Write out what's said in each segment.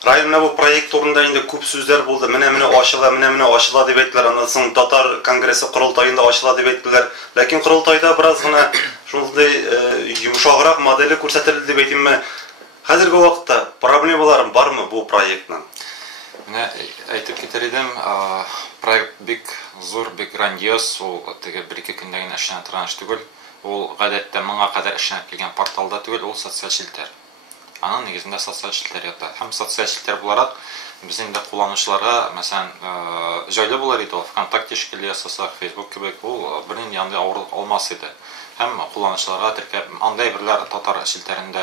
Райым, менә бу проект турында инде күп сүзләр булды. Менә ачыла дип әйттеләр. Аннан соң татар конгрессы корылтаенда ачыла дип әйттеләр. Ләкин корылтайда бераз гына шундый йомшаграк модели күрсәтелде дип әйтимме. Хәзерге вакытта проблемалар бармы бу проектның? Менә әйтеп китер идем, проект бик зур, бик грандиоз, ул теге 1-2 көндә генә эшләнә торган эш түгел. Ул гадәттә моңа кадәр эшләнеп килгән порталда түгел, ул социаль челтәр. Аның нигезендә социаль челтәр ята. Һәм социаль челтәр буларак без инде кулланучыларга, мәсәлән, җайлы булыр иде ул. ВКонтакте шикелле ясасак, Facebook кебек, ул бернинди янда авырлык алмас иде. Һәм кулланучыларга теркәп, андай берләр татар челтәрендә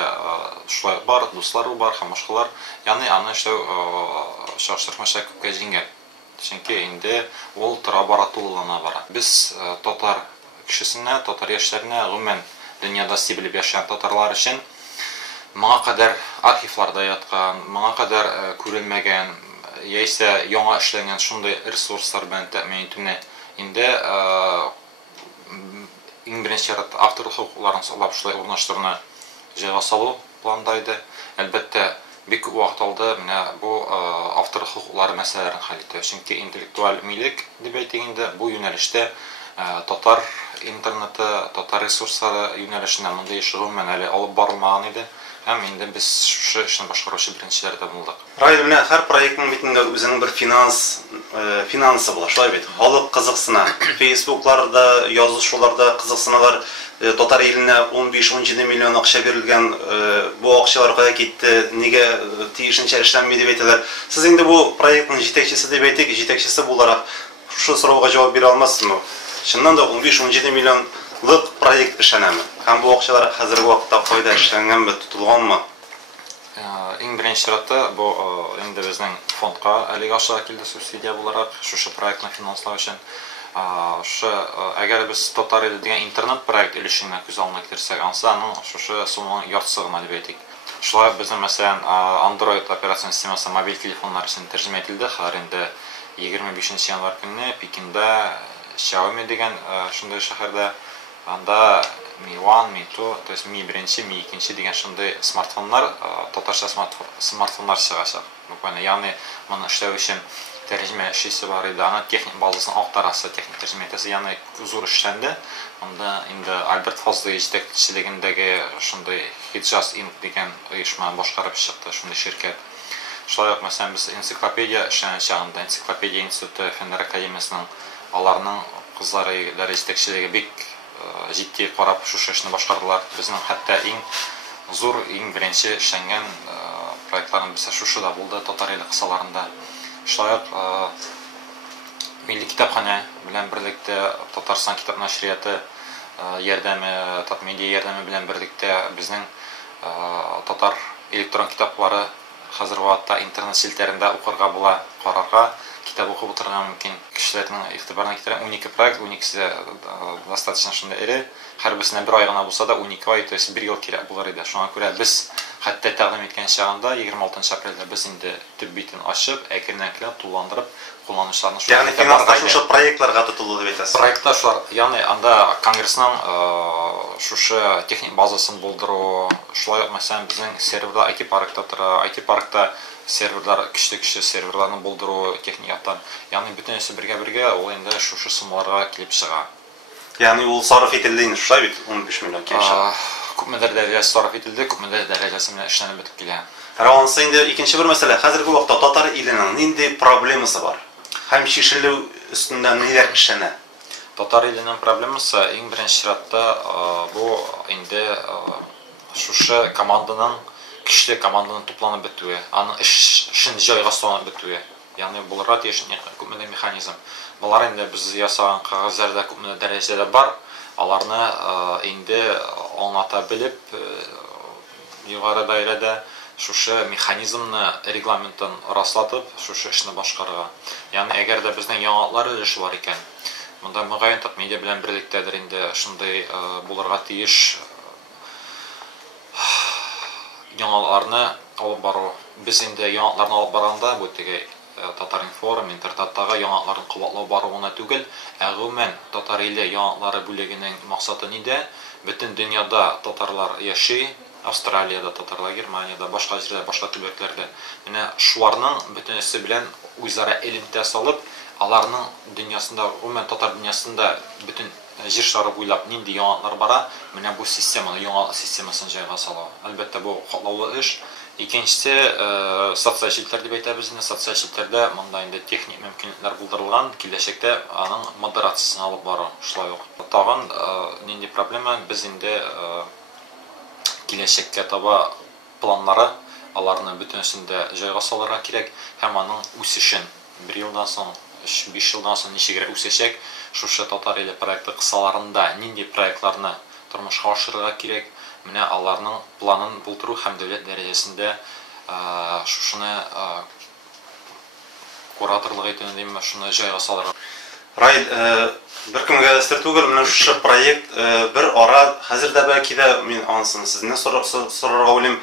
шулай бар, дуслары бар, һәм башкалар. Ягъни аны эшләү шаштырмача күпкә җиңел. Чөнки инде ул тора бара, тулылана бара. Без татар кешесенә, татар яшьләренә, гомумән дөньяда сибелеп яшәгән татарлар өчен моңа кадәр архивларда яткан, моңа кадәр күрелмәгән, яисә яңа эшләнгән шундый ресурслар белән тәэмин итүне инде иң беренче автор хокукларын саклап шулай урнаштыруны җайга салу планда иде. Әлбәттә, бик күп вакыт алды менә бу автор хокуклары мәсьәләләрен хәл итү. Чөнки интеллектуаль милек дип әйтик инде бу юнәлештә татар интернеты, татар ресурслары юнәлешенә мондый эш гомумән әле алып барылмаган иде. Һәм инде без шушы эшне башкаручы беренчеләр дә булдык. Райым, менә һәр проектның битендә үзенең бер финансы була, шулай бит. Халык кызыксына. Фейсбукларда, язышуларда кызыксыналар. Татар иленә 15-17 миллион акча бирелгән, бу акчалар кая китте, нигә тиешенчә эшләнми дип әйтәләр. Сез инде бу проектның җитәкчесе дип әйтик, җитәкчесе буларак шушы сорауга җавап бирә алмассызмы? Чыннан да 15-17 миллионлык проект эшләнәме? Һәм бу акчалар хәзерге вакытта кайда эшләнгәнме, тотылганмы? Иң беренче чиратта бу инде безнең фондка әлеге акча килде субсидия буларак шушы проектны финанслау өчен. Әгәр без татар иле дигән интернет проект өлешенә күз алдына китерсәк, аның шушы сумманың яртысы гына дип әйтик. Шулай безнең мәсәлән Android операцион системасы мобиль телефоннар өчен тәрҗемә ителде. Хәзер инде 25 январь көнне Пекинда Xiaomi дигән шундый шәһәрдә анда Mi 1, Mi 2, то есть Mi 1, Mi 2 дигән шундый смартфоннар, татарча смартфоннар чыгачак. Буквально ягъни моны эшләү өчен тәрҗемә эшчесе бар иде. Аны техник базасын актарасы, техник тәрҗемә итәсе, ягъни зур эшләнде. Анда инде Альберт Фозлый җитәкчелегендәге шундый Hijaz Inc дигән оешма башкарып чыкты, шундый şirket. Шулай ук мәсәлән без энциклопедия эшләнә чагында, энциклопедия институты фәннәр академиясының аларның кызлары җитәкчелеге бик җитди карап шушы эшне башкардылар. Безнең хәтта иң зур, иң беренче эшләнгән проектларның берсе шушыда булды, татар иле кысаларында. Шулай ук Милли китапханә белән берлектә Татарстан китап нәшрияты ярдәме, Татмедиа ярдәме белән берлектә безнең татар электрон китаплары хәзерге вакытта интернет челтәрендә укырга була, карарга, китап укып утырырга мөмкин. Кешеләрнең игътибарына китерә 12 проект, 12-се достаточно шундый эре. Һәрберсенә бер ай гына булса да 12 ай, то есть 1 ел кирәк булыр иде. Шуңа күрә без хәтта тәкъдим иткән чагында 26 апрельдә без инде төп битен ачып, әкрен-әкрен тулландырып, кулланучыларны шулай. Ягъни финанста шушы проектларга тотылды дип әйтәсез. Проектта шулар, ягъни анда конгрессның шушы техник базасын булдыру, шулай ук мәсәлән безнең серверда IT паркта тора, IT паркта серверлар, көчле серверларны булдыру техникадан. Ягъни бөтенесе бергә ул инде шушы суммаларга килеп чыга. Ягъни ул сарыф ителде инде, шулай бит, 15 миллион кешегә. Күпмедер дәрәҗәсе сарыф ителде, күпмедер дәрәҗәсе белән эшләнеп бетеп килә. Равансы инде икенче бер мәсьәлә. Хәзерге вакытта татар иленең нинди проблемасы бар? Һәм чишелү өстендә ниләр эшләнә? Татар иленең проблемасы иң беренче чиратта бу инде шушы команданың, көчле команданың тупланып бетүе, аның эшен җайга салынып бетүе. Ягъни булырга тиеш күпмедер механизм. Булар инде без ясаган кагазларда күпмедер дәрәҗәдә бар. Аларны инде аңлата белеп, югары даирәдә шушы механизмны, регламентын раслатып, шушы эшне башкарырга. Ягъни әгәр дә безнең яңалыклар өлеше бар икән, монда мөгаен Татмедиа белән берлектәдер инде шундый булырга тиеш яңалыкларны алып бару. Без инде яңалыкларны алып барганда бу теге Татар информ интернеттагы яңалыкларын кабатлау бару гына түгел, гомумән татар иле яңалыклары бүлегенең максаты нидә? Бөтен дөньяда татарлар яши, Австралиядә татарлар, Германиядә, башка җирдә, башка төбәкләрдә. Менә шуларның бөтенесе белән үзара элемтә салып, аларның дөньясында, гомумән татар дөньясында бөтен җир шары буйлап нинди яңалыклар бара, менә бу системаны, яңалык системасын җайга сала. Әлбәттә бу катлаулы эш. Икенчесе социаль челтәр дип әйтәбез, социаль челтәрдә монда инде техник мөмкинлекләр булдырылган, киләчәктә аның модерациясын алып бару шулай ук. Тагын нинди проблема, без инде киләчәккә таба планнары, аларны бөтенесендә җайга салырга кирәк һәм аның үсешен 1 елдан соң, 5 елдан соң ничегрәк үсәчәк, шушы татар иле проекты кысаларында нинди проектларны тормышка ашырырга кирәк, менә аларның планын булдыру һәм дәүләт дәрәҗәсендә шушыны кураторлык итүне димме, шуны җайга салырга. Раил, беркемгә сер түгел, менә шушы проект бер ара хәзер дә бәлки дә мин ансын сезне сорарга уйлыйм.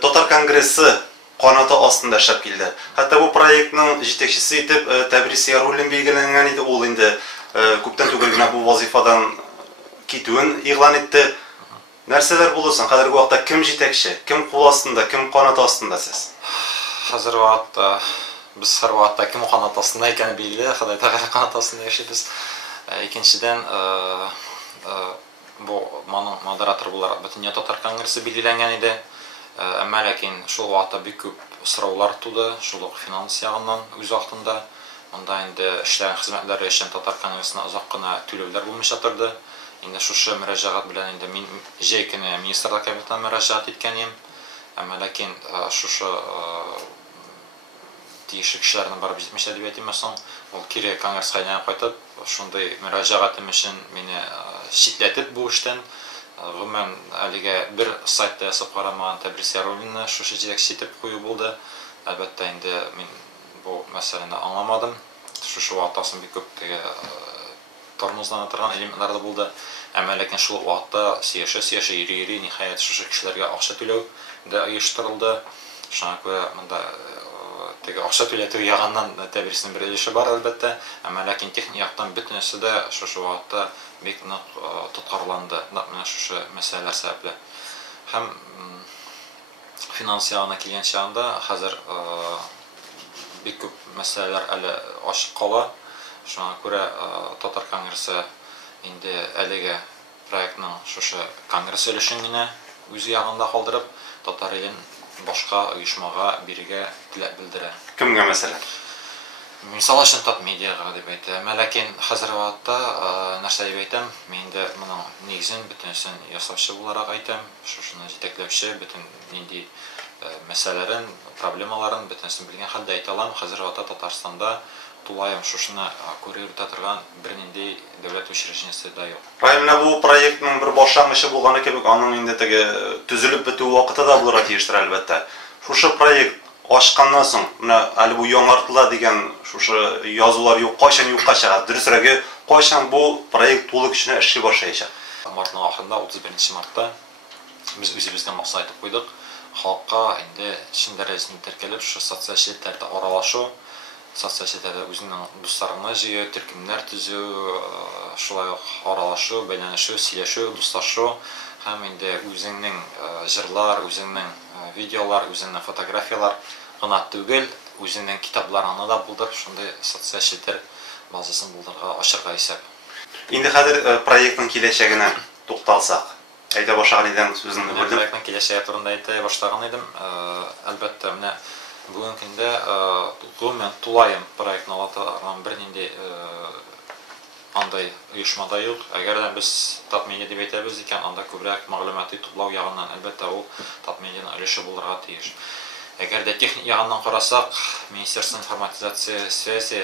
Татар конгрессы канаты астында эшләп килде. Хәтта бу проектның җитәкчесе итеп Тәбрис Яруллин билгеләнгән иде, ул инде күптән түгел генә бу вазифадан китүен игълан итте. Нәрсәләр булсын? Хәзерге вакытта кем җитәкче, кем кул астында, кем канат астында сез? Хәзерге вакытта без һәр вакытта кем канат астында икән билгеле, Ходай Тәгалә канат астында яшибез. Икенчедән бу моның модератор буларак бөтен татар конгрессы билгеләнгән иде. Әмма ләкин шул вакытта бик күп сораулар туды, шул ук финанс ягыннан үз вакытында. Монда инде эшләгән хезмәтләре өчен татар конгрессына озак кына түләүләр булмыйча торды. Инде шушы мөрәҗәгать белән инде мин җәй көне министрлык кабинетына мөрәҗәгать иткән идем. Әмма ләкин шушы тиешле кешеләрне барып җитмичә дип әйтәм соң, ул кире конгресска кайтып, шундый мөрәҗәгатем өчен мине шитләтеп бу эштән гомумән әлегә бер сайтта ясап карамаган Тәбрис Яруллинны шушы җитәкче итеп кую булды. Әлбәттә инде мин бу мәсьәләне аңламадым. Шушы вакытта бик күп тормозлана торган элементлар да булды. Әмма ләкин шул вакытта сөяшә йөри ниһаять шушы кешеләргә акча түләү дә оештырылды. Шуңа күрә монда теге акча түләтү ягыннан Тәбрисның бер өлеше бар әлбәттә. Әмма ләкин техник яктан бөтенесе дә шушы вакытта бик нык тоткарланды. Менә шушы мәсьәләләр сәбәпле. Һәм финанс ягына килгән чагында хәзер бик күп мәсьәләләр әле ачык кала. Шуңа күрә татар конгрессы инде әлегә проектның шушы конгресс өлешен генә үз ягында калдырып, татар илен башка оешмага бирергә теләк белдерә. Кемгә мәсәлән? Мисал өчен тат медиага дип әйтәм. Ләкин хәзерге вакытта нәрсә дип әйтәм, мин инде моның нигезен бөтенесен ясаучы буларак әйтәм. Шушыны җитәкләүче, бөтен нинди мәсьәләләрен, проблемаларын бөтенесен белгән хәлдә әйтә алам. Хәзерге вакытта Татарстанда тулаем шушыны күреп үтә торган бернинди дәүләт учреждениесе дә юк. Менә бу проектның бер башлангычы булганы кебек, аның инде теге төзелеп бетү вакыты да булырга тиештер әлбәттә. Шушы проект ачканнан соң, менә әле бу яңартыла дигән шушы язулар юк, кайчан юкка чыга? Дөресрәге, кайчан бу проект тулы көченә эшли башлаячак? Мартның ахырында 31 мартта без үзебезгә максат айтып куйдык. Халыкка инде чин дәрәҗәсендә теркәлеп, шушы социаль челтәрдә аралашу, социаль челтәрдә үзенең дусларына җыю, төркемнәр төзү, шулай ук аралашу, бәйләнешү, сөйләшү, дуслашу һәм инде үзеңнең җырлар, үзеңнең видеолар, үзеңнең фотографиялар гына түгел, үзеңнең китапларыңны да булдырып, шундый социаль челтәр базасын булдырырга ачырга исәп. Инде хәзер проектның киләчәгенә тукталсак, әйтә башлаган идем сүзеңне бүлдем. Проектның киләчәге турында әйтә башлаган идем. Әлбәттә, менә бүгенге көндә гомумән тулаем проектны алатырган бернинди андай оешмада юк. Әгәр дә без Татмедиа дип әйтәбез икән, анда күбрәк мәгълүмати туплау ягыннан әлбәттә ул Татмедианың өлеше булырга тиеш. Әгәр дә техник ягыннан карасак, Министерство информатизация связи,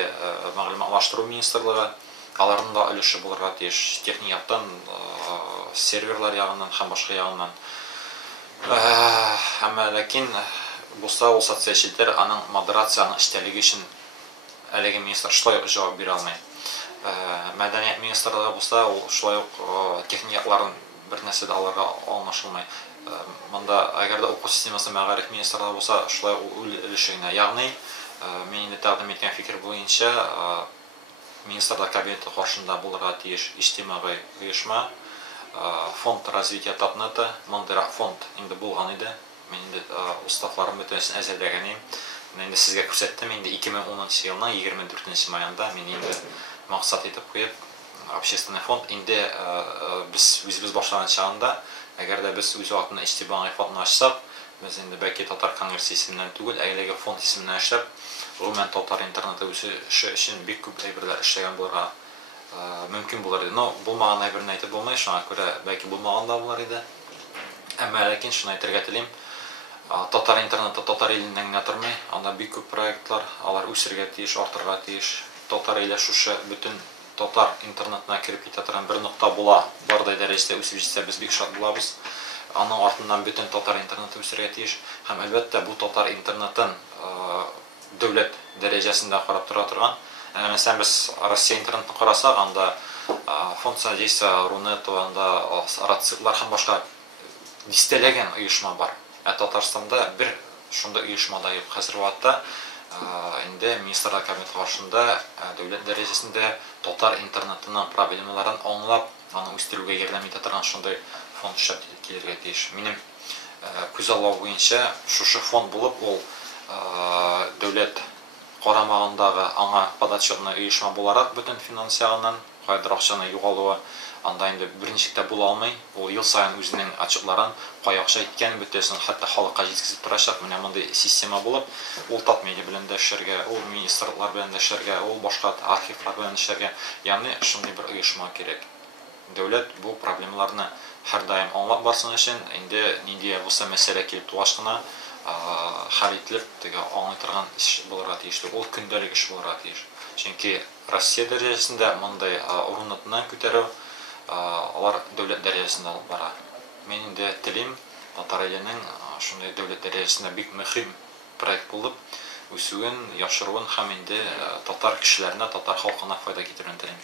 мәгълүматлаштыру министрлыгы аларның да өлеше булырга тиеш. Техник яктан, серверлар ягыннан һәм башка ягыннан. Әмма ләкин булса ул социаль челтәр аның модерацияның эштәлеге өчен әлеге министр шулай җавап бирә алмый. Мәдәният министрлыгы булса, ул шулай ук техникаларын бер нәрсә дә алырга алмашылмый. Монда әгәр дә уку системасы мәгариф министрлыгы булса, шулай ул өлеше генә. Ягъни, мин инде тәкъдим иткән фикер буенча, министрлык кабинеты каршында булырга тиеш иҗтимагый оешма, фонд развития Татнета, мондый фонд инде булган иде. Мен инде устафларым бөтенсен әзерләгән идем. Мен инде сезгә күрсәттем, инде 2010 елның 24 маенда мен инде максат итеп куеп, общественный фонд инде без үзебез башлаган чагында, әгәр дә без үз вакытында иҗтимагый фондны ачсак, без инде бәлки татар конгрессы исеменнән түгел, әлеге фонд исеменнән эшләп, гомумән татар интернеты үсеше өчен бик күп әйберләр эшләгән булырга мөмкин булыр иде. Но булмаган әйберне әйтеп булмый, шуңа күрә бәлки булмаган да булыр иде. Әмма ләкин шуны әйтергә телим, татар интернеты татар иленнән генә тормый, анда бик күп проектлар, алар үсәргә тиеш, артырга тиеш. Татар иле шушы бөтен татар интернетына кирип китә торган бер нокта була, бардай дәрәҗәдә үсеп җитсә, без бик шат булабыз. Аның артыннан бөтен татар интернеты үсәргә тиеш. Һәм әлбәттә бу татар интернетын дәүләт дәрәҗәсендә карап тора торган. Мәсәлән, без Россия интернетын карасак, анда фонд содействия Рунету, анда Арациклар һәм башка дистәләгән оешма бар. Татарстанда бер шундый оешмада юк. Хәзер вакытта инде министрлык кабинеты каршында дәүләт дәрәҗәсендә татар интернетының проблемаларын аңлап, аны үстерүгә ярдәм итә торган шундый фонд эшләп килергә тиеш. Минем күз аллау буенча шушы фонд булып, ул дәүләт карамагындагы аңа подотчетный оешма буларак бөтен финансияннан кайдыр акчаны югалуы анда инде берничек тә була алмый. Ул ел сайын үзенең отчетларын кая акча иткән бөтәсен хәтта халыкка җиткезеп торачак. Менә мондый система булып, ул тап медиа белән дә эшләргә, ул министрлыклар белән дә эшләргә, ул башка архивлар белән эшләргә, ягъни шундый бер оешма кирәк. Дәүләт бу проблемаларны һәр даим аңлап барсын өчен инде нинди булса мәсьәлә килеп тугач кына хәл ителеп, теге аңлый торган эш булырга тиеш. Ул көндәлек эш булырга тиеш. Чөнки Россия дәрәҗәсендә мондый урыннан күтәрү алар дәүләт дәрәҗәсендә алып бара. Мен инде телим татар иленең шундый дәүләт дәрәҗәсендә бик мөһим проект булып үсүен, яхшыруын һәм инде татар кешеләренә, татар халкына файда китерүен телим.